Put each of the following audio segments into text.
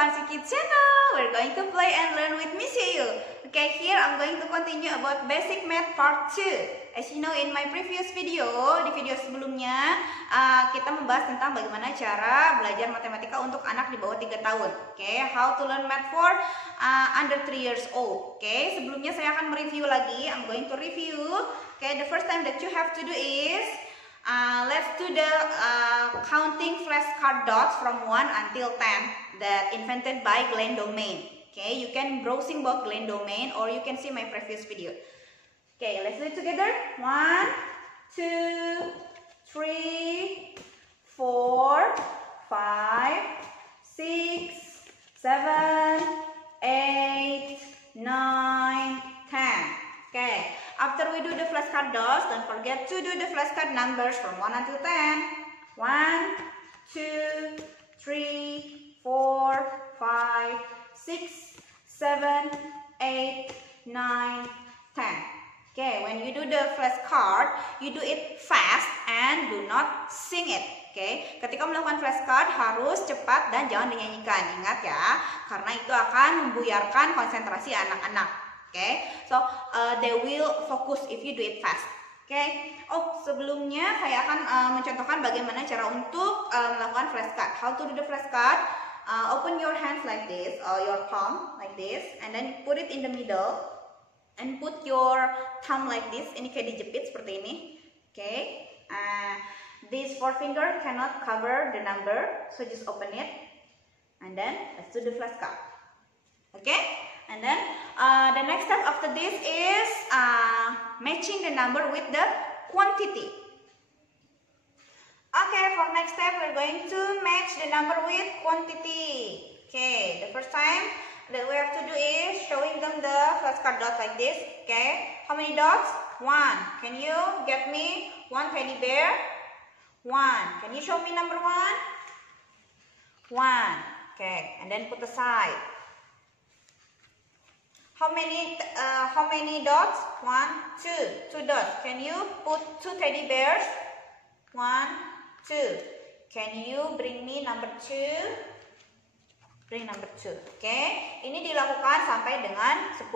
Hansi Kids channel. We're going to play and learn with Miss Yuyu. Okay, here I'm going to continue about basic math part 2. As you know, in my previous video, di video sebelumnya kita membahas tentang bagaimana cara belajar matematika untuk anak di bawah 3 tahun. Okay, how to learn math for under 3 years old. Okay, sebelumnya saya akan mereview lagi. I'm going to review. Okay, the first time that you have to do is let's do the counting flashcard dots from 1 until 10 that invented by Glenn Domain. Okay, you can browsing about Glenn Domain or you can see my previous video. Okay, let's do it together. 1, 2, 3, 4, 5, 6, 7, 8, 9, 10. Okay, after we do the flashcard dots, don't forget to do the flashcard numbers from 1 until 10. 1, 2, 3, 4, 5, 6, 7, 8, 9, 10. Okay, when you do the flashcard, you do it fast and do not sing it. Okay, ketika melakukan flashcard harus cepat dan jangan dinyanyikan. Ingat ya, karena itu akan membuyarkan konsentrasi anak-anak. Okay, so they will focus if you do it fast. Okay, oh sebelumnya saya akan mencontohkan bagaimana cara untuk melakukan flashcard. How to do the flashcard? Open your hands like this, or your palm like this, and then put it in the middle, and put your thumb like this. Ini kayak dijepit seperti ini. Okay, this forefinger cannot cover the number, so just open it, and then let's do the flashcard. Okay, and then the next step after this is matching the number with the quantity. Okay, for next step we're going to match the number with quantity. Okay, the first time that we have to do is showing them the flashcard dot like this. Okay, how many dots? 1. Can you get me 1 teddy bear? 1. Can you show me number 1? 1. Okay, and then put aside. How many dots? 1, 2. 2 dots. Can you put 2 teddy bears? 1, 2. Can you bring me number 2? Bring number 2. Okay. Ini dilakukan sampai dengan 10.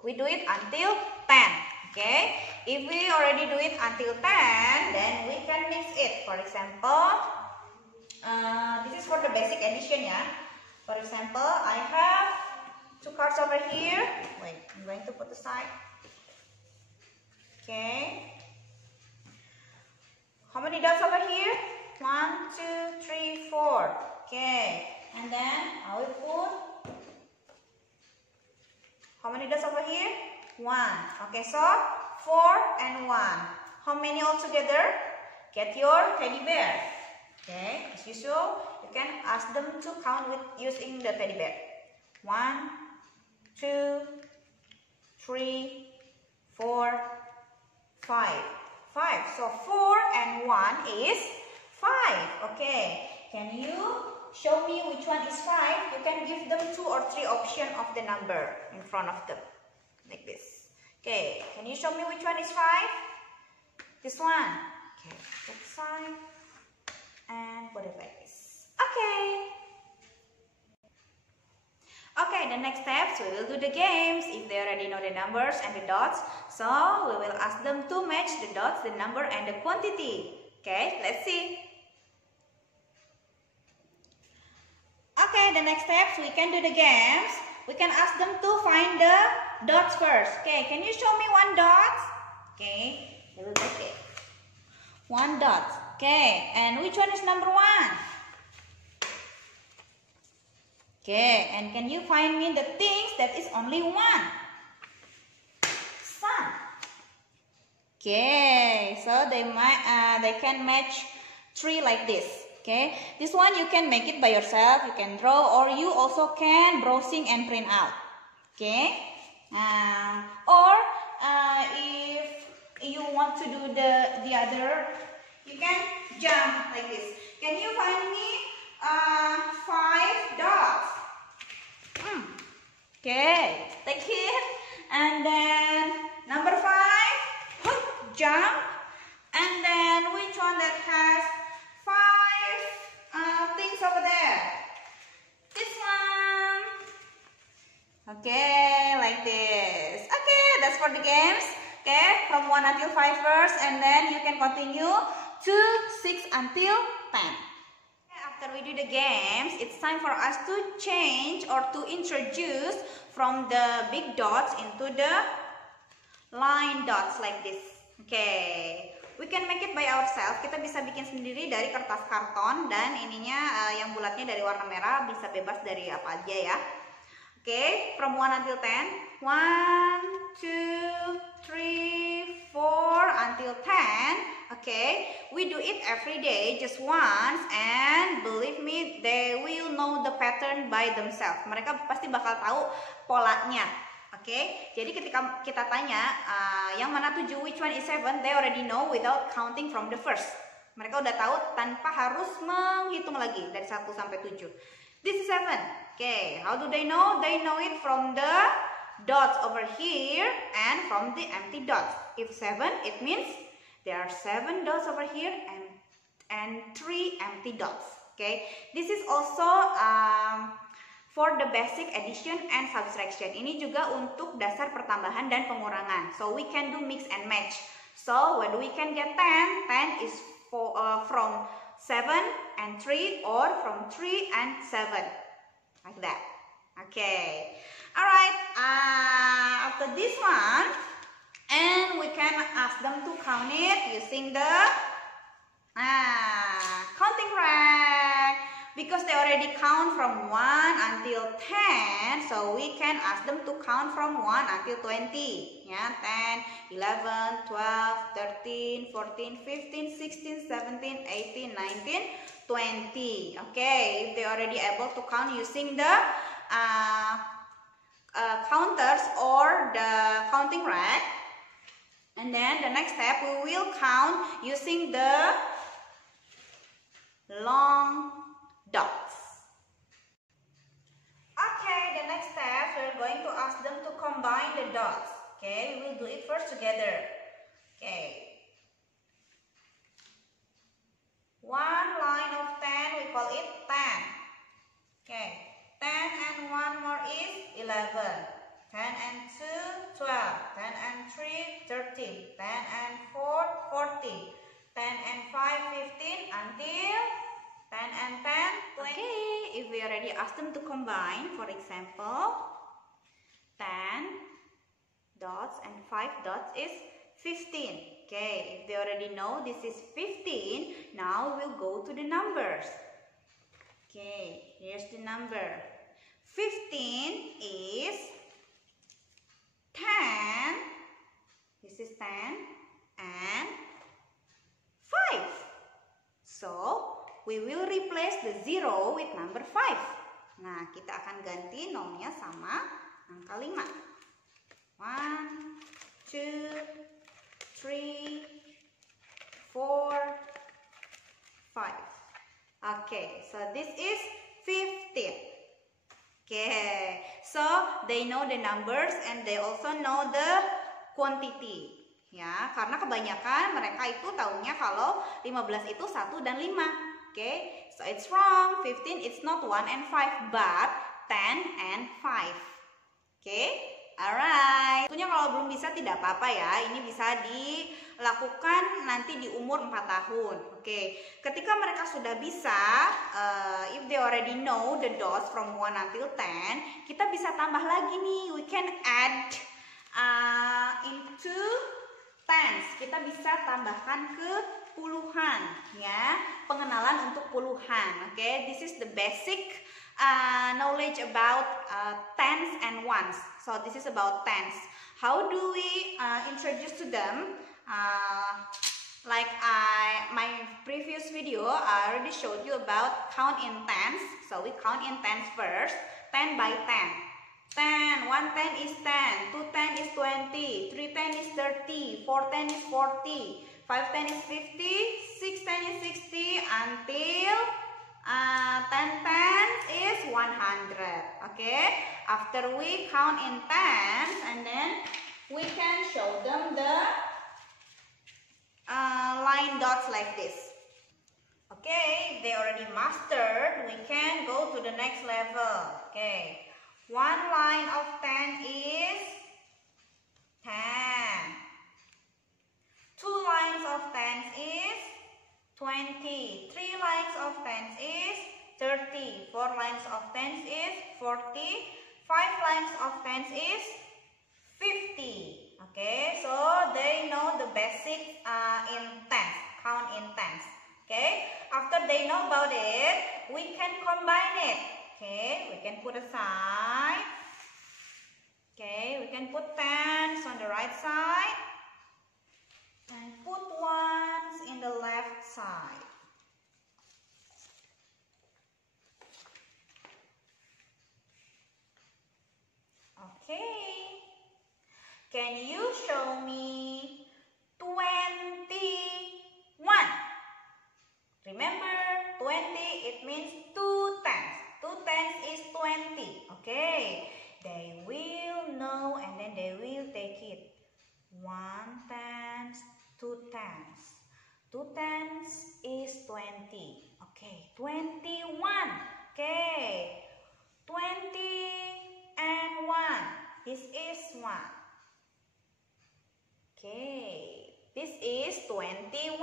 We do it until 10. Okay. If we already do it until 10, then we can mix it. For example, this is for the basic addition ya. For example, I have 2 cards over here. Wait, I'm going to put aside. Okay. How many dots over here? 1, 2, 3, 4. Okay. And then I will put. How many dots over here? 1. Okay, so 4 and 1. How many altogether? Get your teddy bear. Okay, as usual, you can ask them to count with using the teddy bear. 1, 2, 3, 4, 5. 5. So 4 and 1 is 5. Okay. Can you show me which one is 5? You can give them 2 or 3 options of the number in front of them. Like this. Okay. Can you show me which one is 5? This one. Okay. That side. And put it like this. Okay. Okay, the next steps we will do the games. If they already know the numbers and the dots, so we will ask them to match the dots, the number and the quantity. Okay, let's see. Okay, the next steps we can do the games. We can ask them to find the dots first. Okay, can you show me 1 dot? Okay, we will take it. 1 dot. Okay, and which one is number 1? Okay, and can you find me the things that is only 1? Sun. Okay, so they can match 3 like this. Okay, this one you can make it by yourself. You can draw, or you also can browsing and print out. Okay, or if you want to do the other, you can jump like this. Can you find me 5 dots? Okay, take it, and then number 5, jump, and then which one that has 5 things over there? This one. Okay, like this. Okay, that's for the games. Okay, from 1 until 5 first, and then you can continue to 6 until 10. After we do the games, it's time for us to change or to introduce from the big dots into the line dots like this. Okay, we can make it by ourselves. Kita bisa bikin sendiri dari kertas karton, dan ininya yang bulatnya dari warna merah, bisa bebas dari apa aja ya. Okay, from 1 until 10. 1, 2, 3, 4 until 10. Okay, we do it every day just once, and believe me, they will know the pattern by themselves. Mereka pasti bakal tahu polanya. Oke, jadi ketika kita tanya yang mana 7, which one is 7, they already know without counting from the first. Mereka udah tahu tanpa harus menghitung lagi dari 1 sampai 7. This is 7. Okay, how do they know? They know it from the dots over here and from the empty dots. If 7, it means there are 7 dots over here and 3 empty dots. Okay, this is also for the basic addition and subtraction. Ini juga untuk dasar pertambahan dan pengurangan. So we can do mix and match. So when we can get 10, 10 is from 7 and 3 or from 3 and 7. Like that. Okay. Alright. After this one, and we can ask them to count it using the counting rack. Because they already count from 1 until 10, so we can ask them to count from 1 until 20. Yeah, 10, 11, 12, 13, 14, 15, 16, 17, 18, 19, 20. Okay, if they already able to count using the counters or the counting rack. And then the next step, we will count using the long dots. Okay, the next step, we're going to ask them to combine the dots. Okay, we'll do it first together. Okay. One line of 10, we call it 10. Okay, 10 and 1 more is 11. 10 and 2, 12. 10 and 3, 13. 10 and 4, 14. 10 and 5, 15 until 10 and 10, 20. Okay, if we already asked them to combine, for example, 10 dots and 5 dots is 15. Okay, if they already know this is 15, now we'll go to the numbers. Okay, here's the number. 15 is 10, this is 10, and 5. So, we will replace the 0 with number 5. Nah, kita akan ganti nolnya sama angka 5. 1, 2, 3, 4, 5. Okay, so this is 15. Okay, so they know the numbers and they also know the quantity. Ya, karena kebanyakan mereka itu taunya kalau 15 itu 1 dan 5. Okay, so it's wrong. 15 it's not 1 and 5, but 10 and 5. Okay, alright. Tentunya kalau belum bisa tidak apa-apa ya. Ini bisa dilakukan nanti di umur 4 tahun. Okay, ketika mereka sudah bisa, if they already know the dots from 1 until 10, kita bisa tambah lagi nih. We can add into tens. Kita bisa tambahkan ke puluhan, ya, pengenalan untuk puluhan. Okay, this is the basic knowledge about tens and ones. So this is about tens. How do we introduce to them? Like my previous video, I already showed you about count in tens. So we count in tens first, 10 by 10. 10, 1 10 is 10, 2 10 is 20, 3 10 is 30, 4 10 is 40, 5 10 is 50, 6 10 is 60, until 10 tens is 100. Okay, after we count in tens, and then we can show them the line dots like this. Okay, they already mastered. We can go to the next level. Okay, One line of 10 is 10. Two lines of 10 is 20. Three lines of 10 is 30. Four lines of 10 is 40. Five lines of 10 is 50. Okay, so they know the basic in tens, count in tens. Okay, after they know about it, we can combine it. Okay, we can put aside. Okay, we can put tens on the right side and put ones in the left side. Okay, can you show me 21? Remember, 20 it means 2 tens. 2 tens is 20. Okay, they will know and then they will take it. 1 tens, 2 tens. 2 tens is 20. Okay, 21. Okay, 20 and 1. This is 1. Okay, this is 21.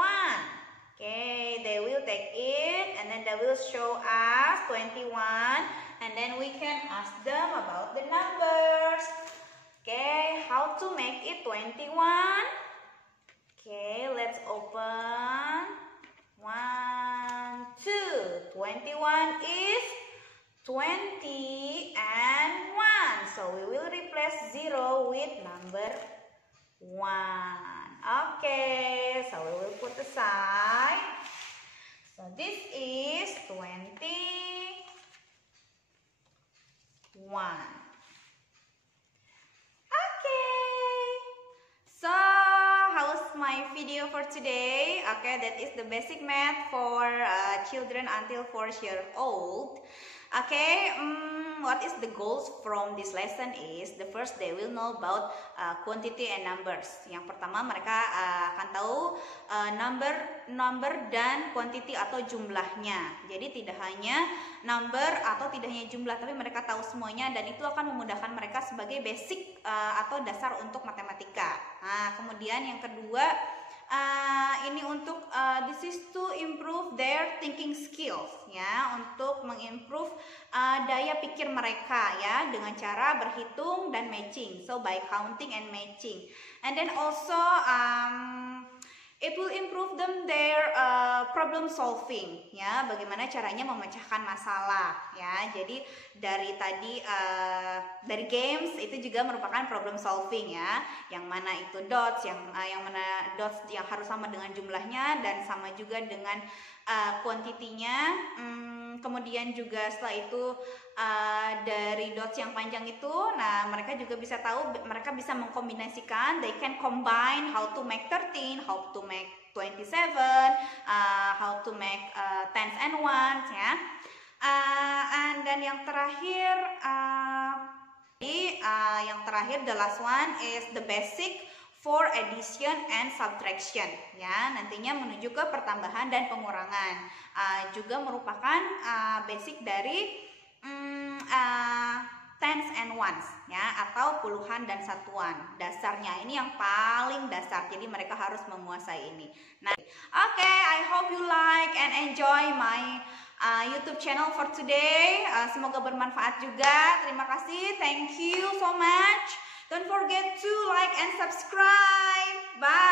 Okay, they will take it and then they will show us 21 and then we can ask them about the numbers. Okay, how to make it 21? Okay, let's open. 1, 2. 21 is 20 and 1. So we will replace 0 with number 1. Okay, so we will put aside. So this is 21. Okay, so how's my video for today? Okay, that is the basic math for children until 4 years old. Okay, what is the goals from this lesson is the first they will know about quantity and numbers. Yang pertama mereka akan tahu number dan quantity atau jumlahnya. Jadi tidak hanya number atau tidak hanya jumlah, tapi mereka tahu semuanya dan itu akan memudahkan mereka sebagai basic atau dasar untuk matematika. Nah, kemudian yang kedua ini untuk this is to improve their thinking skills ya, untuk mengimprove daya pikir mereka ya dengan cara berhitung dan matching. So by counting and matching. And then also it will improve them their problem solving ya, bagaimana caranya memecahkan masalah ya. Jadi dari tadi dari games itu juga merupakan problem solving ya, yang mana itu dots, yang mana dots yang harus sama dengan jumlahnya dan sama juga dengan kuantitinya. Kemudian juga setelah itu dari dots yang panjang itu, nah mereka juga bisa tahu, mereka bisa mengkombinasikan, they can combine how to make 13, how to make 27, how to make tens and ones ya. And then yang terakhir, yang terakhir the last one is the basic for addition and subtraction ya, nantinya menuju ke pertambahan dan pengurangan. Juga merupakan basic dari tens and ones ya, atau puluhan dan satuan. Dasarnya ini yang paling dasar, jadi mereka harus menguasai ini. Nah, okay, I hope you like and enjoy my YouTube channel for today. Semoga bermanfaat juga. Terima kasih. Thank you so much. Don't forget to like and subscribe. Bye.